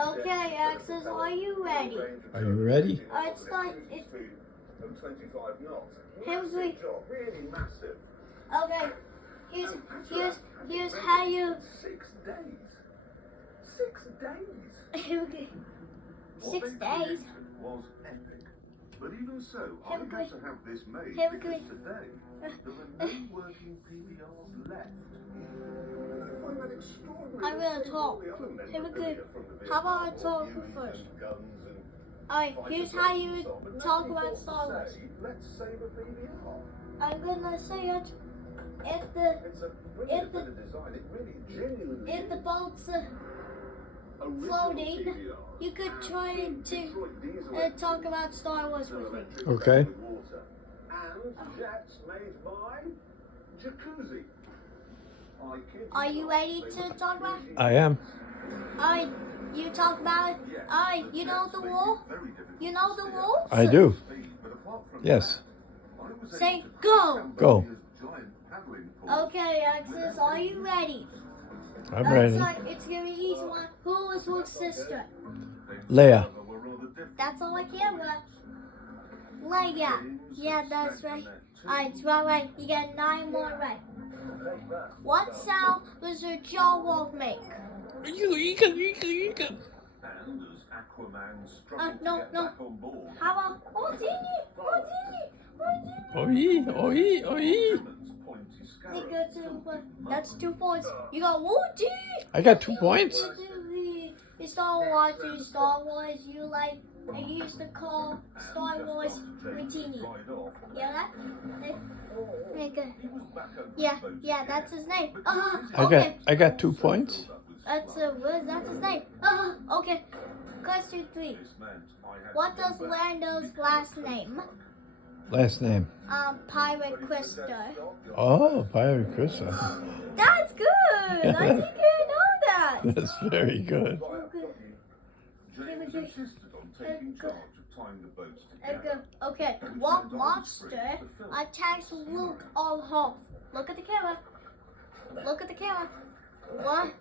Okay, Axis, are you ready? Are you ready? It's not. It's 25 knots. Here we Massive job, really massive. okay. Here's how you. 6 days. 6 days. Here we go. What 6 they days. did was epic. But even so, I Here we had go. to have this made Here we because go. today there were no working PBRs left. I find that extraordinary. I'm gonna Let's take talk. all the other Here we go. memorabilia from the How about I Vietnam talk War, first? used guns and Alright, fighter here's how planes you and so on, but talk nobody about thought Star to Wars. say, let's save a PBR. I'm gonna say it. If the It's a brilliant bit of design. It really genuinely if the is. boat's Original floating, PBRs you could have try to Detroit diesel talk about Star Wars with me. electric Okay. with water. And jets made by Jacuzzi. I kid Are you not, ready they to were talk about? I am. Alright, you talk about it. Yes, Alright, you know jets the make wall? it very difficult You know to the steer. wall? I do. Speed, but apart from Yes. that, I was Say able to go. Go. Cambodia's giant paddling pool. Okay, Axis, are you ready? I'm ready. It's gonna be easy one. Who was Luke's sister? Leia. That's all I care about. Leia. Yeah, that's right. Alright, it's right. You got 9 more right. What sound does your jaw wolf make? And as Aquaman struggled no, to get no. back on board, How about Houdini? Oi, oi, oi. Hammond's pointy You scarab got 2 points. That's 2 points. You got Woody. I got 2 points. You start watching Star Wars. You like. I used to call Star Wars Houdini. right off. Yeah, that. Make a, He was back on the yeah, boat yeah, again. that's his name. I got 2 points. That's his name. Okay. Question 3. This meant I had What to go does back Lando's last name? Last name. Pirate Krista. Oh, Pirate Krista. That's good. I think you know that. That's very good. James insisted on taking charge of tying the boats together. Okay. What monster attacks Luke on Hoth? Look at the camera. Look at the camera. What?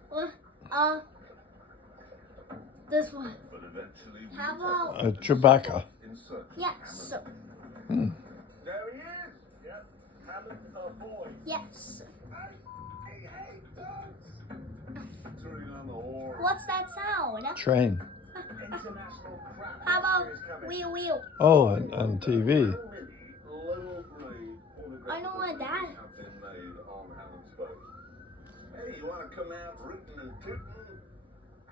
This one. But eventually we How were about? Chewbacca. in search of Yes. Hammond. There he is. Yep. Hammond aboard. Yes. Hey, ducks. Turning on the horn. What's that sound? Train. International crap. How about wheel? Oh, on TV. I know what that. Have been made on Hammond's boat. Hey, you want to come out rootin' and tootin'?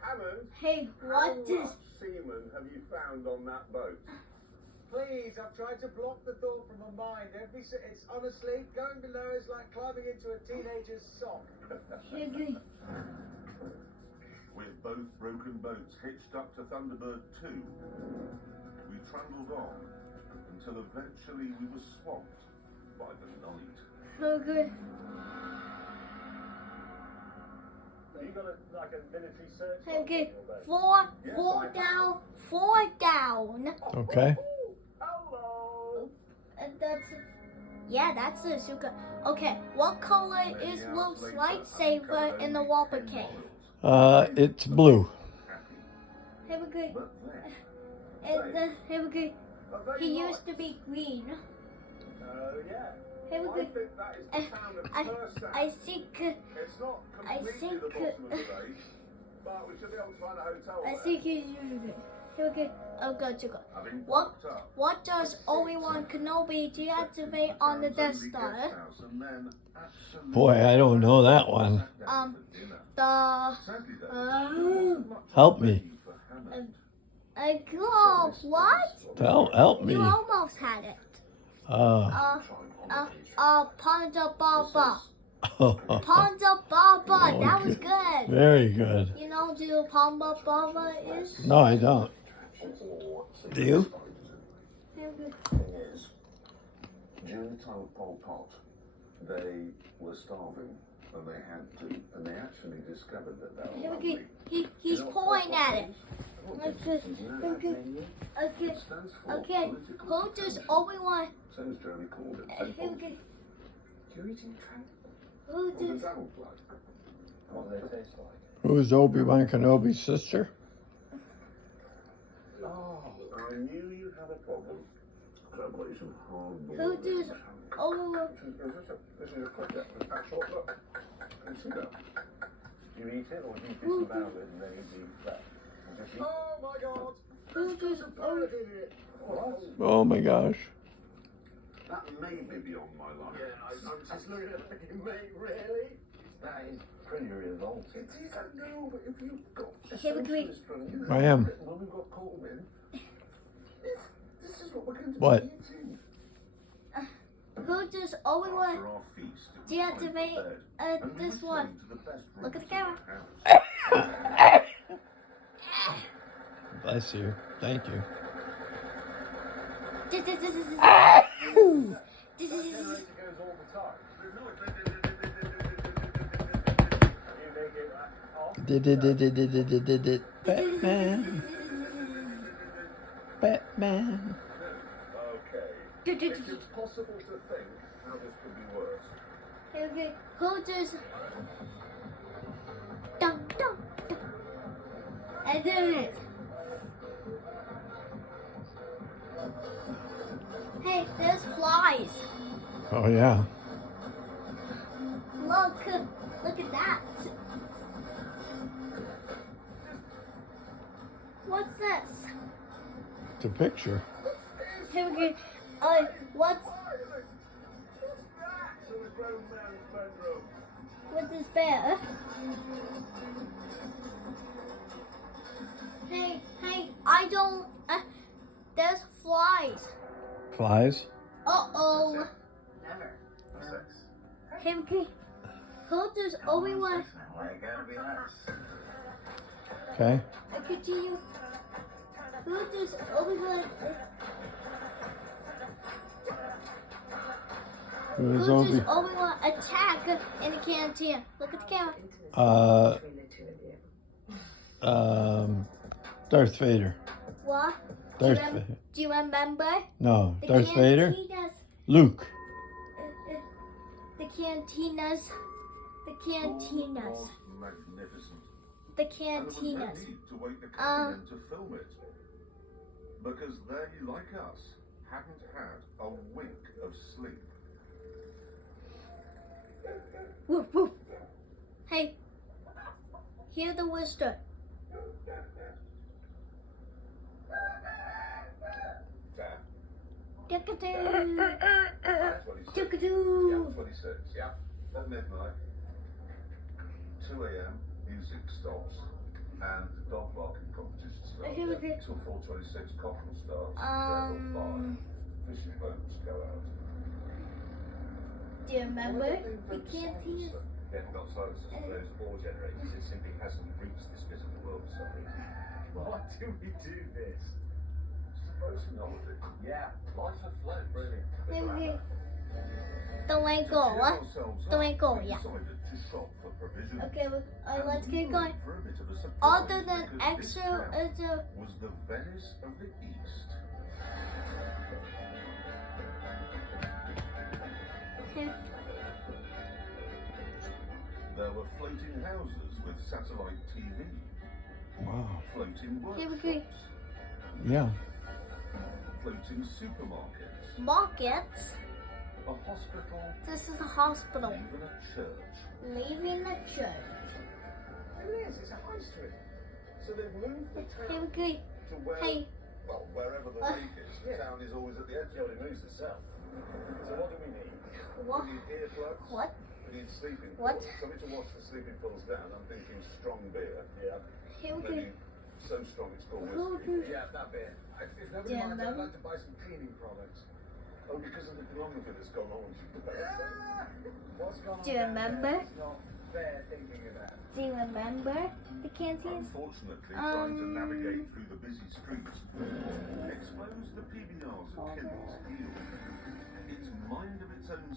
Hammond, Hey, how what does? much semen have you found on that boat? Please, I've tried to block the thought from my mind. It's honestly, going below is like climbing into a teenager's sock. With both broken boats hitched up to Thunderbird 2, we trundled on until eventually we were swamped by the night. Okay. You got like a military search? Okay. Four down. Okay. Hello. And that's a sugar. Okay. What color is Luke's lightsaber in the Whopper cave? It's blue. Here we go. But then, Here we go. He used to be green. Yeah. Here we I go. think that is the sound of first I sound. think. It's not completely the bottom of the lake, but we should be able to find a hotel I there. think he's using it. Here we go. Oh, good to go. Having What? packed up, What does Obi-Wan Kenobi deactivate on the Death Star? Boy, I don't know that one. The Help me. oh, what? Help me. You almost had it. Ponda Baba. Ponda Baba. That was good. Very good. You know who Ponda Baba is? No, I don't. Do you? thing is, during the time of Pol Pot, they were starving and they had to, and they actually discovered that they were Okay, hungry. he's pulling at it. Okay, okay, It stands for okay. political Who does attention. Obi-Wan? So as Jeremy called it. Okay, You're eating trout who or the does? dragon blood. What do they taste like? Who's Obi-Wan Kenobi's sister? knew you had a problem. I've got you some hard Who does over? This is a cricket. Actual look. Can you see that? Do you eat it or do you do some about it and then you eat that? Oh my God! Who does over? Oh my gosh. That may be beyond my life. Yeah, I was just looking at it thinking, mate, really? That is pretty revolting. It is, I know, but if you've got Here we go. socialist running, I am. when we've got Corbyn, this is what we're going to What? be eating. Who does Obi-Wan After our feast, it was time for deactivate bed, and we this returned one? to the best Look at the rooms camera. in the house. Bless you. Thank you. That generator goes all the time. You make it off. Batman. Batman. Okay. It's impossible to think how this could be worse. Okay, who does? Dun dun dun. I did it. Hey, there's flies. Oh yeah. Look at that. What's this? It's a picture. Here we go. What's To the grown man's bedroom. with this bear? Hey, I don't. There's flies. Flies. Uh-oh. Sex. Here we go. Who does Obi-Wan? Okay. I continue. Who does Obi-Wan? Who's Who Obi? does Obi-Wan attack in the canteen? Look at the camera. Darth Vader. What? Darth Vader. Do you remember? No, The Darth Vader. cantinas. Luke. The cantinas. The cantinas. Was magnificent. The And there was no cantinas. need to wake the cameramen to film it. Because they, like us, hadn't had a wink of sleep. Woof, woof. Hey, hear the whisper. Dad, Tickadoo. that's what he said. Tickadoo. That's what he said. Yeah. At midnight, 2 a.m., music stops, and the dog barking competition starts. Okay, okay. Till 4:26, cockerel starts. Till 5, fishing boats go out. Do you remember the cantinas? They haven't got silencers for those ore generators. It simply hasn't reached this bit of the world for some reason. Why do we do this? Personality. Yeah, life afloat. Brilliant. Here we go. Don't let go. What? Don't let go. Yeah. Decided to shop for provisions. Okay, let's get going. For a bit of a surprise, Other than because this extra, town was the Venice of the East. There were floating houses with satellite TV, Wow. floating Here we workshops, go. Yeah. floating supermarkets, Markets. a hospital, This is a hospital. even a church. Leaving the church. It is, it's a high street. So they've moved the Here town we go. to where, Hey. well, wherever the lake is. The town is always at the edge. Yeah, well, it moves itself. So what do we need? What? We need earplugs. What? We need sleeping What? pills. Something to wash the sleeping pills down. I'm thinking strong beer. Yeah. Here we go. Maybe so strong it's called Who whiskey. do- Yeah, that bit. If nobody Yeah, minds, no. I'd like to buy some cleaning products. Oh, because of the pornography that's gone on. What's going on? Do you down remember? there? It's not fair thinking of that. Do you remember the canteens? Unfortunately, trying to navigate through the busy streets exposed the PBR's Achilles heel. Its mind of its own